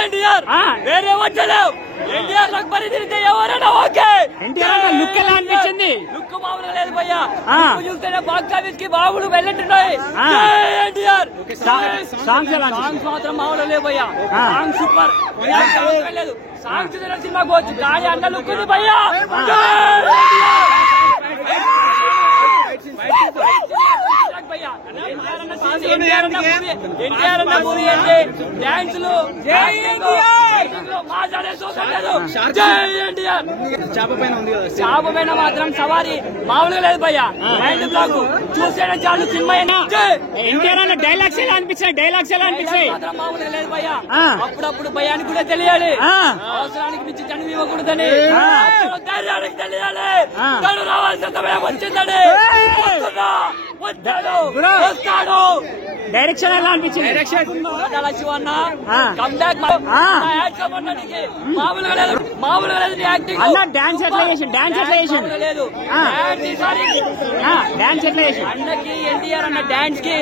ఎన్టీఆర్ వేరే వచ్చలేవు. ఎన్టీఆర్ నాకు పరిస్థితి ఎవరైనా ఓకే. ఎన్టీఆర్ లుక్ ఎలా అనిపించింది? లుక్ మామూలుగా లేదు భయ్యా. చూస్తేనే బాక్స్ ఆఫీస్ కి బాబులు వెళ్ళట్టున్నాయి. ఎన్టీఆర్ సాంగ్స్ మాత్రం మామూలుగా లేవు భయ్యా. Song super. లేదు సాంగ్స్ సినిమాకి వచ్చు కానీ అన్న లుక్ ఉంది భయ్యా. ఎన్టీఆర్ అన్న మూవీ అంటే డాన్సులు చాప పైన మాత్రం సవారీ మామూలుగా లేదు భయ్యా. మైండ్ బ్లాక్ చూసేనే చాలు సినిమా. ఎన్టీఆర్ అన్న డైలాగ్స్ ఎలా అనిపించాయి? మాత్రం మామూలుగా లేదు భయ్యా. అప్పుడప్పుడు భయానికి కూడా తెలియాలి, అవసరానికి మించి జన్మ ఇవ్వకూడదని, ధైర్యానికి తెలియాలి. తను రావాల్సిన సమయం వచ్చిందని. వస్తాడు. డైరెక్షన్ ఎలా అనిపించింది? శివన్న కంబ్యాక్ మామూలుగా లేదు. మామూలుగా లేదు యాక్టింగ్. అన్న డాన్స్ ఎట్లా చేసిండు? లేదు డాన్స్ ఎట్లా చేసిండు? అన్నకి ఎన్టీఆర్ అన్న డాన్స్ కి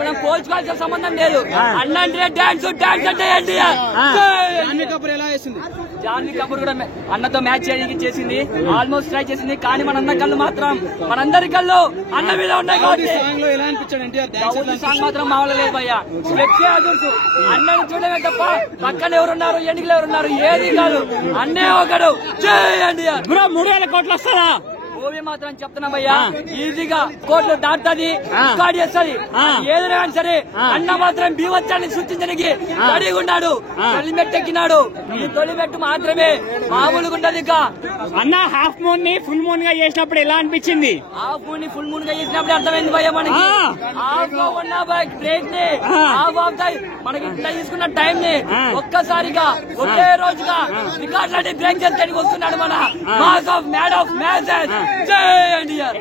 మనం పోల్చుకోవాల్సిన సంబంధం లేదు. అన్న అంటే డాన్స్ అంటే ఎన్టీఆర్. జాన్వీ కపూర్ కూడా అన్నతో మ్యాచ్ చేయడానికి చేసింది, ఆల్మోస్ట్ ట్రై చేసింది. కానీ మన కళ్ళు మాత్రం మనందరి కళ్ళు అన్న మీద ఉన్నాయి కాబట్టి సాంగ్ మాత్రం మామూలు లేదు భయ్యా. అన్నను చూడమే తప్ప పక్కన ఎవరున్నారు, ఎన్నికలు ఎవరున్నారు ఏది కాదు. అన్నే ఒకడు. చేయండి 3,000 కోట్లు వస్తారా? మూవీ మాత్రం చెప్తున్నా భయ్యా, ఈజీగా కోట్లు దాటుతుంది, రికార్డ్ చేస్తుంది. ఏదైనా సరే అన్న మాత్రం బీవచ్చాన్ని సృష్టించడానికి రెడీగా ఉన్నాడు. తొలిమెట్టు ఎక్కినాడు. ఈ తొలిమెట్టు మాత్రమే మామూలుగా ఉండదు. ఇంకా అన్న హాఫ్ మూన్ ని ఫుల్ మూన్ గా చేసినప్పుడు ఎలా అనిపించింది? హాఫ్ మూన్ ని ఫుల్ మూన్ గా చేసినప్పుడు అర్థమైంది భయ్యా మనకి. హాఫ్ లో ఉన్న బ్రేక్ ని హాఫ్ మనకి ఇట్లా తీసుకున్న టైం ని ఒక్కసారిగా ఒకే రోజుగా రికార్డులన్నీ బ్రేక్ చేసి వస్తున్నాడు మన mass of mad of matches. జై ఎన్టీఆర్.